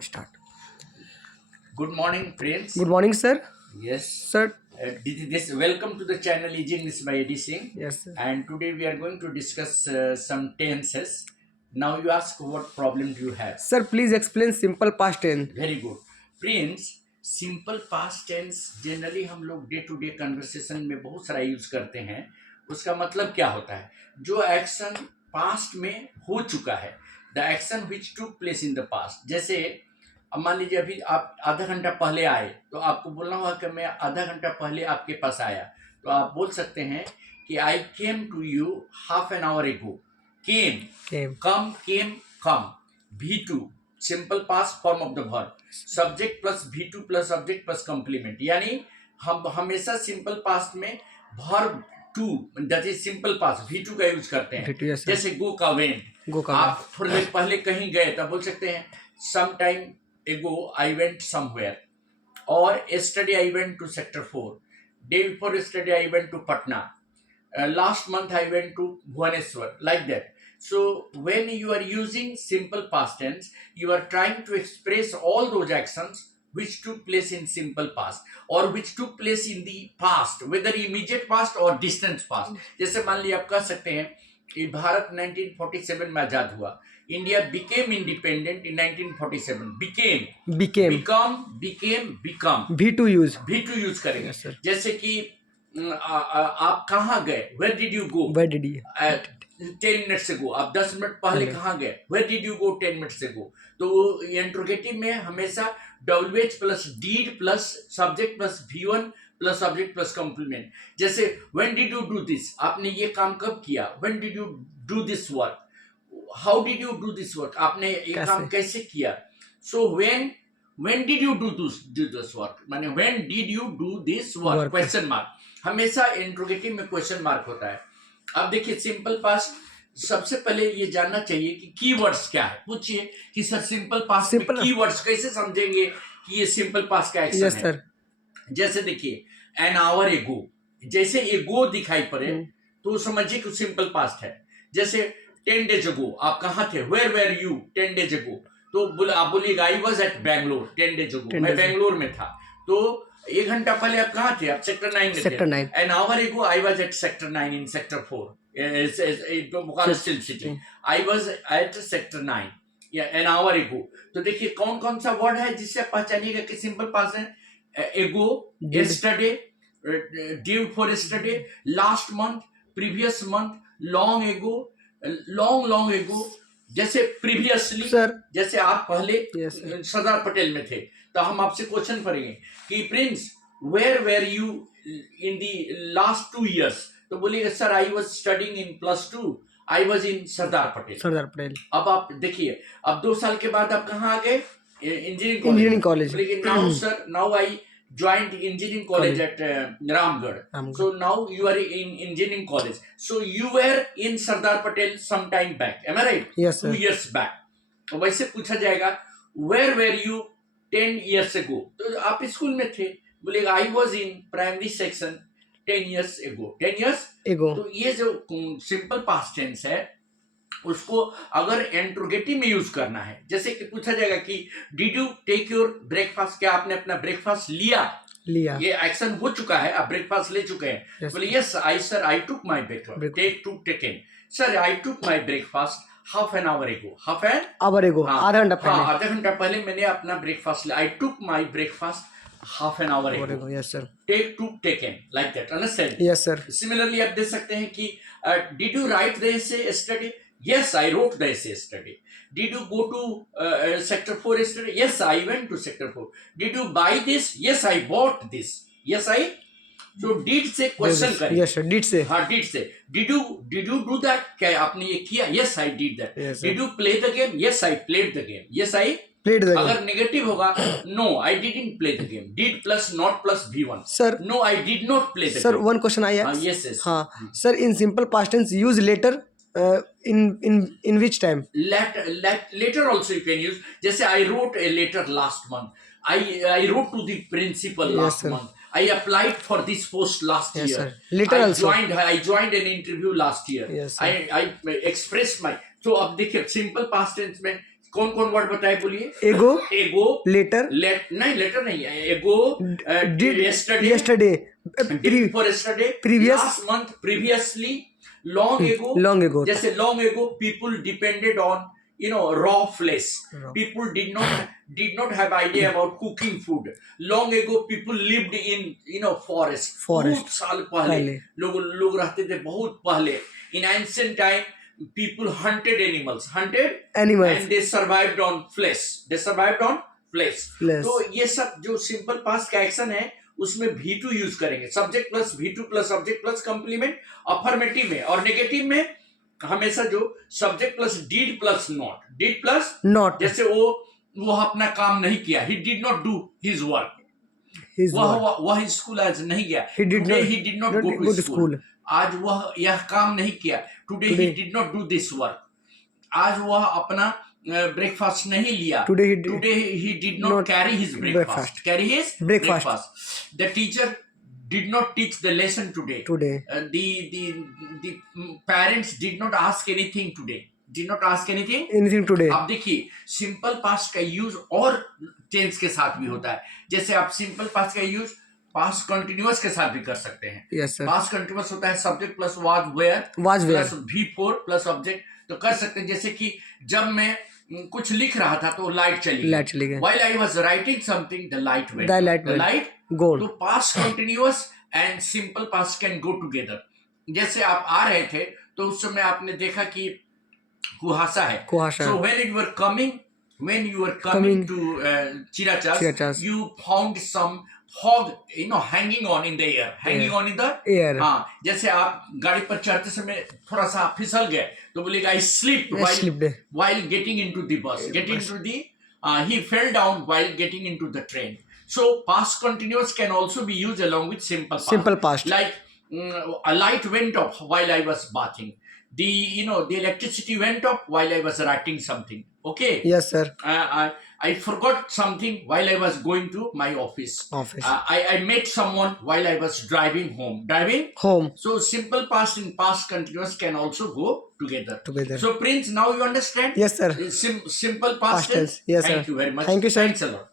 Start. Good morning, friends. Good morning, sir. Yes, Sir. welcome to the channel Easy English by Eddie Singh. Yes, sir. And today we are going to discuss some tenses. Now you ask what problem do you have? Sir, please explain simple past tense. Very good. Friends, simple past tense generally हम लोग day to day conversation में बहुत सारा use करते हैं. उसका मतलब क्या होता है? जो एक्शन पास्ट में हो चुका है, the action which took place in the past. जैसे अब मान लीजिए अभी आप आधा घंटा पहले आए, तो आपको बोलना होगा कि मैं आधा घंटा पहले आपके पास आया. तो आप बोल सकते हैं कि I came to you half an hour ago. Came, come, came, come. V2 simple past form of the verb. Subject plus V2 plus object plus complement. यानी हम हमेशा सिंपल पास्ट में verb two that is simple past V2 का use करते हैं. yes, जैसे गो का went, आप थोड़ी देर पहले कहीं गए तब बोल सकते हैं some time ago I went somewhere, or yesterday I went to sector 4, day before yesterday I went to Patna, last month I went to Bhubaneswar, like that. So when you are using simple past tense, you are trying to express all those actions which took place in simple past or which took place in the past, whether immediate past or distant past. जैसे मान लीजिए आप कह सकते हैं कि भारत 1947 में आजाद हुआ. India became independent in 1947. Become V2 use. V2 use करेंगे. Yes, sir. जैसे कि आप कहाँ गए, where did you go, Where did you? 10 minute से गो. आप 10 मिनट पहले कहाँ गए, where did you go 10 minute से गो. तो इंट्रोगेटिव में हमेशा WH plus did plus subject plus V1 plus object plus complement. जैसे when did you do this, आपने ये काम कब किया. When did you do this work, how did you do this work, आपने ये काम कैसे किया. So when did you do this work, माने when did you do this work, question mark. हमेशा इंट्रोगेटिव में क्वेश्चन मार्क होता है. अब देखिए सिंपल पास्ट, सबसे पहले ये जानना चाहिए कि कीवर्ड्स क्या है. पूछिए कि सर सिंपल पास्ट में कीवर्ड्स कैसे समझेंगे कि ये सिंपल पास्ट का एक्शन है. जैसे देखिए एन आवर एगो, जैसे एगो दिखाई पड़े तो समझिए कि सिंपल पास्ट है. जैसे 10 days ago, आप कहाँ थे, where were you 10 days ago. तो आप बोलिएगा I was at Bangalore 10 days ago, मैं बैंगलोर में था. तो 1 घंटा पहले आप कहाँ थे, आप सेक्टर 9 में थे. एन आवर एगो आई was eight sector 9 in sector 4 Bokaro steel city. I was eight sector 9 या एन आवर एगो. तो देखिए कौन कौन सा वर्ड है जिससे आप पहचानिएगा कि सिंपल पास्ट है. एगो, yesterday, day before yesterday, last month, previous month, long ago, long ago. जैसे प्रीवियसली, जैसे आप पहले सरदार पटेल में थे, तो हम आपसे क्वेश्चन करेंगे कि Prince where were you in the last 2 years. तो बोलिएगा sir I was studying in +2, I was in Sardar Patel. अब आप देखिए, अब 2 साल के बाद आप कहाँ आ गए, इंजीनियरिंग कॉलेज. लेकिन now sir, now I joined engineering college at Ramgarh. So now you are in engineering college. So you were in Sardar Patel some time back. Am I right? Yes, sir. 2 years back. तो वैसे पूछा जाएगा where were you 10 years ago. तो आप school में थे, बोलेगा I was in primary section 10 years ago. 10 years ago. तो ये जो simple past tense है, उसको अगर इंट्रोगेटिव में यूज करना है, जैसे कि पूछा जाएगा कि did you take your breakfast, क्या आपने अपना ब्रेकफास्ट लिया. ये एक्शन हो चुका है, आप ब्रेकफास्ट ले चुके हैं. बोले yes I took my breakfast. Taken sir I took my breakfast half an hour ago. आधा घंटा पहले मैंने अपना ब्रेकफास्ट लिया. I took my breakfast half an hour ago. Yes sir. Taken like that. Understand? Yes sir. Similarly आप दे सकते हैं कि did you write the essay yesterday. Yes, I wrote the essay yesterday. Did you go to sector 4 yesterday? Yes, I went to sector 4. Did you buy this? Yes, I bought this. Yes, I. So did से question करें. Yes, sir. Did से. हाँ, did से. Did you do that? क्या आपने ये किया? Yes, I did that. Yes, did you play the game? Yes, I played the game. Yes, I played the game. अगर नेगेटिव होगा, no, I didn't play the game. Did plus not plus V1. Sir. No, I did not play the game. Sir, one question I ask. Yes. हाँ, sir, in simple past tense use later. In which time? Later also you can use. जैसे I wrote a letter last month. I wrote to the principal last month. I applied for this post last year. Sir. Later also. I joined an interview last year. Yes, I expressed my. तो अब देखिए simple past tense में कौन कौन word बताए बोलिए? एगो, एगो, लेटर, नहीं लेटर नहीं है, एगो, did, yesterday, yesterday, day before yesterday, previous, last month, previously, long ago, long ago, जैसे long ago people depended on raw flesh. Raw. People did not have idea about cooking food. Long ago people lived in forest. बहुत साल पहले लोग रहते थे, बहुत पहले. In ancient time people hunted animals and they survived on flesh. तो ये सब जो सिंपल पास्ट का एक्शन है उसमें V2 यूज करेंगे. Subject plus V2 plus subject plus complement. Affirmative में और नेगेटिव में हमेशा जो subject plus did plus not. जैसे वो अपना काम नहीं किया, he did not do his work. वह स्कूल आज नहीं गया. Today he did not go to school. आज वह यह काम नहीं किया. Today he did not do this work. आज वह अपना ब्रेकफास्ट नहीं लिया. Today he did not carry his breakfast. The teacher did not teach the lesson today. The parents did not ask anything today. अब देखिए सिंपल पास्ट का use और tense के साथ भी होता है. जैसे आप सिंपल पास्ट का यूज पास्ट कंटिन्यूअस के साथ भी कर सकते हैं. पास्ट कंटिन्यूअस होता है subject plus was were plus V4 plus object. तो कर सकते हैं जैसे कि जब मैं कुछ लिख रहा था तो लाइट चली गई. While I was writing something, the light went. The light gone. तो past continuous and simple past can go together. जैसे आप आ रहे थे तो उस समय आपने देखा कि कुहासा है. So when you were coming to Chirachas, you found some fog hanging on in the air. हाँ, जैसे आप गाड़ी पर चढ़ते समय थोड़ा सा फिसल गए तो बोलेगा I slipped while getting into the bus. He fell down while getting into the train. So past continuous can also be used along with simple past. Like a light went off while I was bathing. The electricity went off while I was writing something. Okay. Yes, sir. I forgot something while I was going to my office. I met someone while I was driving home. So simple past and past continuous can also go together. So Prince, now you understand? Yes, sir. Simple past tense. Yes, sir. Thank you very much. Thank you, sir. Thanks a lot.